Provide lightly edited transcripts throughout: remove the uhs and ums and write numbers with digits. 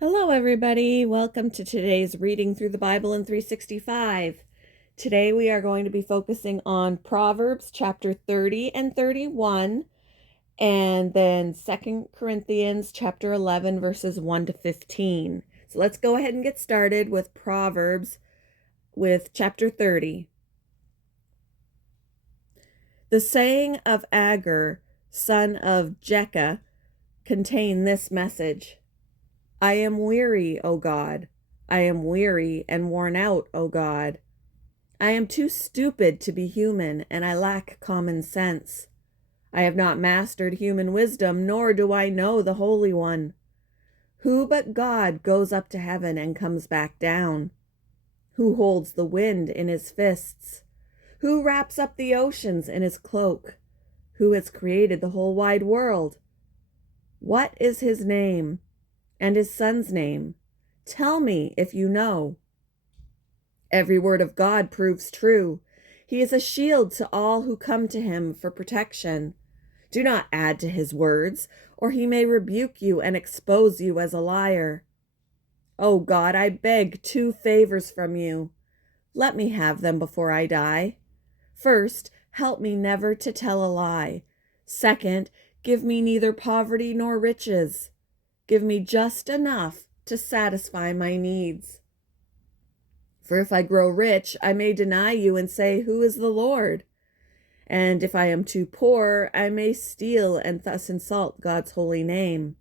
Hello, everybody. Welcome to today's reading through the Bible in 365. Today we are going to be focusing on Proverbs chapter 30 and 31, and then 2 Corinthians chapter 11, verses 1 to 15. So let's go ahead and get started with Proverbs with chapter 30. The saying of Agur, son of Jekah, contain this message. I am weary, O God. I am weary and worn out, O God. I am too stupid to be human, and I lack common sense. I have not mastered human wisdom, nor do I know the Holy One. Who but God goes up to heaven and comes back down? Who holds the wind in his fists? Who wraps up the oceans in his cloak? Who has created the whole wide world? What is his name? And his son's name? Tell me if you know. Every word of God proves true. He is a shield to all who come to him for protection. Do not add to his words, or he may rebuke you and expose you as a liar. O God, I beg 2 favors from you. Let me have them before I die. First, help me never to tell a lie. Second, give me neither poverty nor riches. Give me just enough to satisfy my needs. For if I grow rich, I may deny you and say, Who is the Lord? And if I am too poor, I may steal and thus insult God's holy name.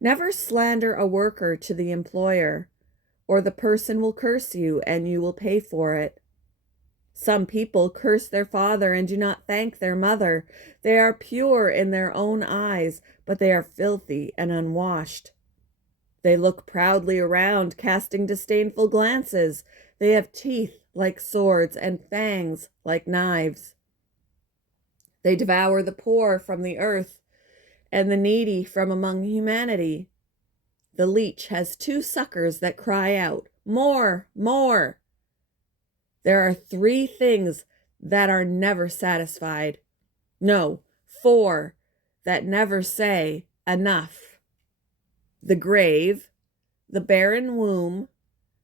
Never slander a worker to the employer, or the person will curse you and you will pay for it. Some people curse their father and do not thank their mother. They are pure in their own eyes, but they are filthy and unwashed. They look proudly around, casting disdainful glances. They have teeth like swords and fangs like knives. They devour the poor from the earth and the needy from among humanity. The leech has 2 suckers that cry out, More, more! There are 3 things that are never satisfied. No, 4 that never say enough. The grave, the barren womb,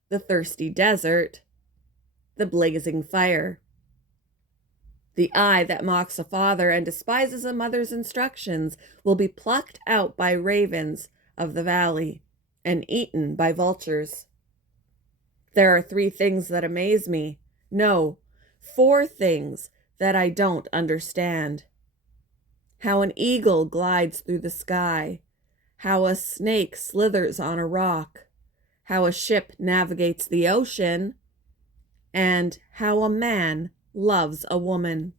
the thirsty desert, the blazing fire. The eye that mocks a father and despises a mother's instructions will be plucked out by ravens of the valley and eaten by vultures. There are 3 things that amaze me. No, 4 things that I don't understand. How an eagle glides through the sky, how a snake slithers on a rock, how a ship navigates the ocean, and how a man loves a woman.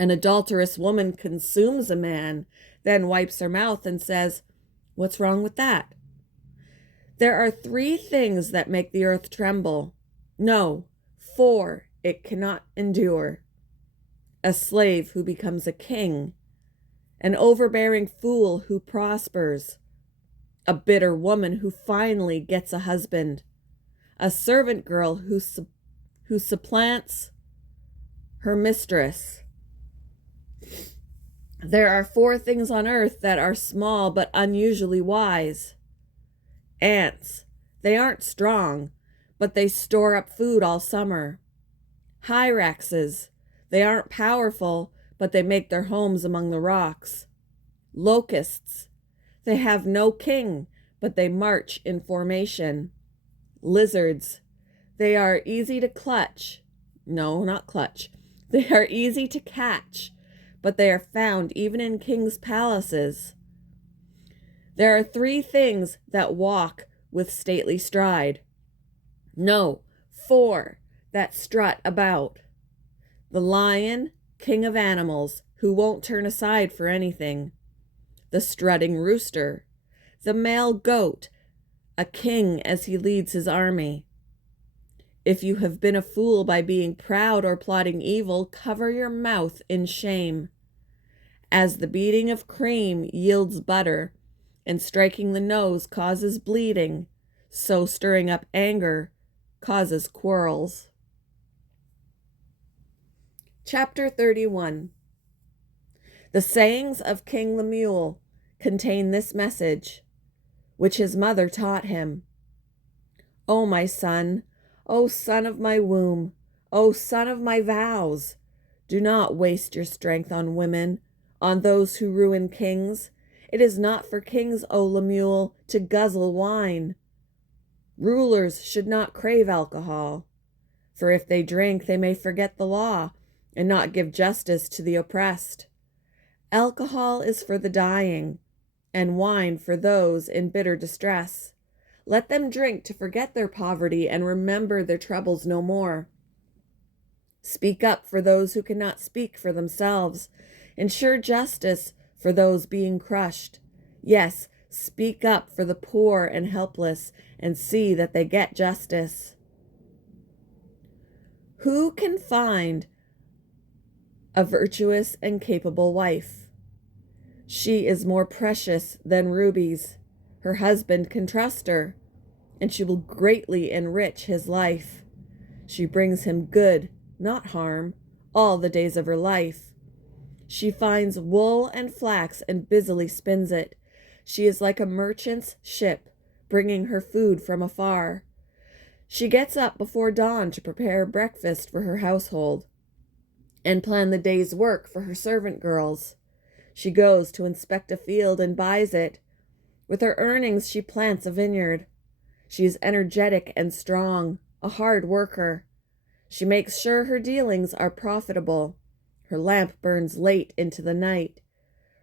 An adulterous woman consumes a man, then wipes her mouth and says, What's wrong with that? There are 3 things that make the earth tremble. No, 4 it cannot endure. A slave who becomes a king, an overbearing fool who prospers, a bitter woman who finally gets a husband, a servant girl who supplants her mistress. There are 4 things on earth that are small but unusually wise. Ants, they aren't strong, but they store up food all summer. Hyraxes, they aren't powerful, but they make their homes among the rocks. Locusts, they have no king, but they march in formation. Lizards, they are easy to clutch. No, not clutch. They are easy to catch, but they are found even in kings' palaces. There are 3 things that walk with stately stride. No, 4 that strut about. The lion, king of animals, who won't turn aside for anything. The strutting rooster. The male goat, a king as he leads his army. If you have been a fool by being proud or plotting evil, cover your mouth in shame. As the beating of cream yields butter, and striking the nose causes bleeding, so stirring up anger causes quarrels. Chapter 31. The sayings of King Lemuel contain this message. which his mother taught him. O my son, O son of my womb, O son of my vows, do not waste your strength on women, on those who ruin kings. It is not for kings, O Lemuel, to guzzle wine. Rulers should not crave alcohol, for if they drink, they may forget the law and not give justice to the oppressed. Alcohol is for the dying, and wine for those in bitter distress. Let them drink to forget their poverty and remember their troubles no more. Speak up for those who cannot speak for themselves. Ensure justice for those being crushed. Yes, speak up for the poor and helpless and see that they get justice. Who can find a virtuous and capable wife? She is more precious than rubies. Her husband can trust her, and she will greatly enrich his life. She brings him good, not harm, all the days of her life. She finds wool and flax and busily spins it. She is like a merchant's ship, bringing her food from afar. She gets up before dawn to prepare breakfast for her household and plan the day's work for her servant girls. She goes to inspect a field and buys it. With her earnings, she plants a vineyard. She is energetic and strong, a hard worker. She makes sure her dealings are profitable. Her lamp burns late into the night.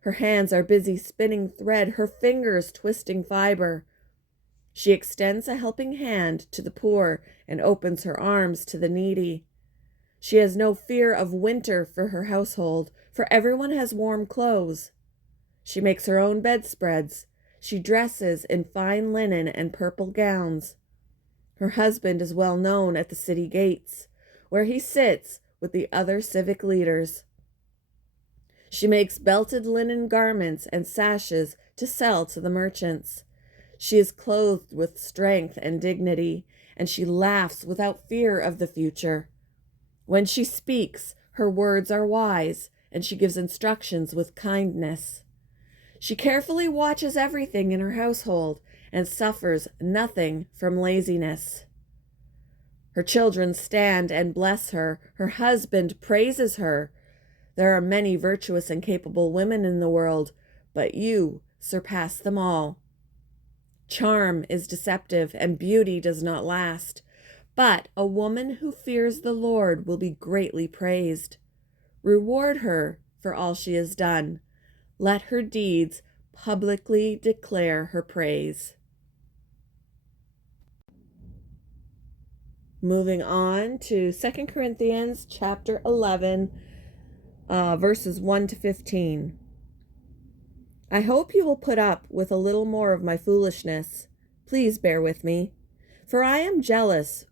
Her hands are busy spinning thread, her fingers twisting fiber. She extends a helping hand to the poor and opens her arms to the needy. She has no fear of winter for her household, for everyone has warm clothes. She makes her own bedspreads. She dresses in fine linen and purple gowns. Her husband is well known at the city gates, where he sits with the other civic leaders. She makes belted linen garments and sashes to sell to the merchants. She is clothed with strength and dignity, and she laughs without fear of the future. When she speaks, her words are wise, and she gives instructions with kindness. She carefully watches everything in her household and suffers nothing from laziness. Her children stand and bless her. Her husband praises her. There are many virtuous and capable women in the world, but you surpass them all. Charm is deceptive, and beauty does not last. But a woman who fears the Lord will be greatly praised. Reward her for all she has done. Let her deeds publicly declare her praise. Moving on to 2 Corinthians chapter 11, verses 1 to 15. I hope you will put up with a little more of my foolishness. Please bear with me, for I am jealous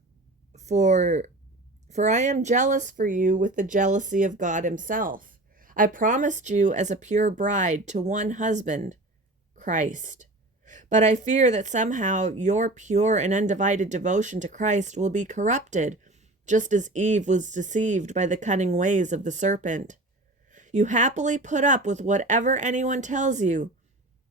for you with the jealousy of God himself. I promised you as a pure bride to one husband, Christ. But I fear that somehow your pure and undivided devotion to Christ will be corrupted, just as Eve was deceived by the cunning ways of the serpent. You happily put up with whatever anyone tells you,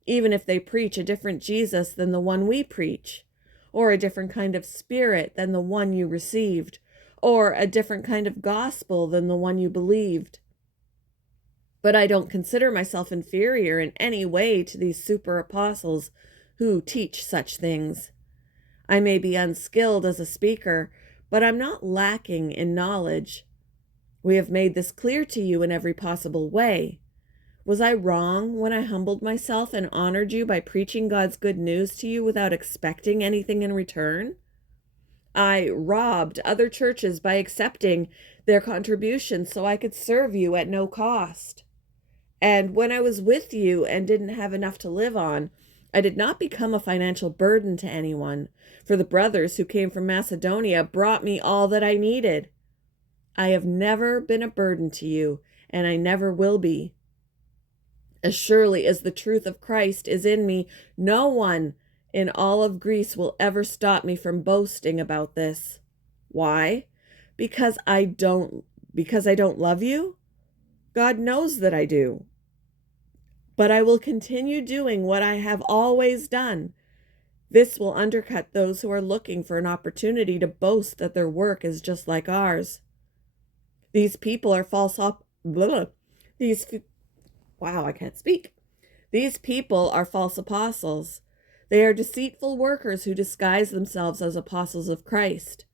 even if they preach a different Jesus than the one we preach, or a different kind of spirit than the one you received, or a different kind of gospel than the one you believed. But I don't consider myself inferior in any way to these super apostles who teach such things. I may be unskilled as a speaker, but I'm not lacking in knowledge. We have made this clear to you in every possible way. Was I wrong when I humbled myself and honored you by preaching God's good news to you without expecting anything in return? I robbed other churches by accepting their contributions so I could serve you at no cost. And when I was with you and didn't have enough to live on, I did not become a financial burden to anyone, for the brothers who came from Macedonia brought me all that I needed. I have never been a burden to you, and I never will be. As surely as the truth of Christ is in me, no one in all of Greece will ever stop me from boasting about this. Why? Because I don't love you? God knows that I do. But I will continue doing what I have always done, This will undercut those who are looking for an opportunity to boast that their work is just like ours. These people are I can't speak. These people are false apostles. They are deceitful workers who disguise themselves as apostles of Christ.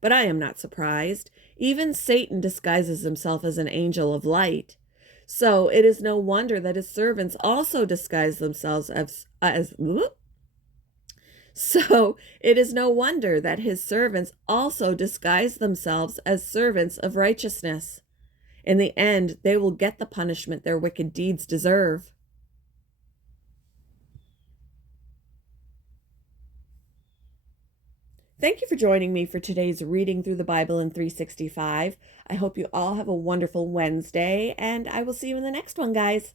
But I am not surprised. Even Satan disguises himself as an angel of light. So it is no wonder that his servants also disguise themselves So it is no wonder that his servants also disguise themselves as servants of righteousness. In the end, they will get the punishment their wicked deeds deserve. Thank you for joining me for today's reading through the Bible in 365. I hope you all have a wonderful Wednesday, and I will see you in the next one, guys.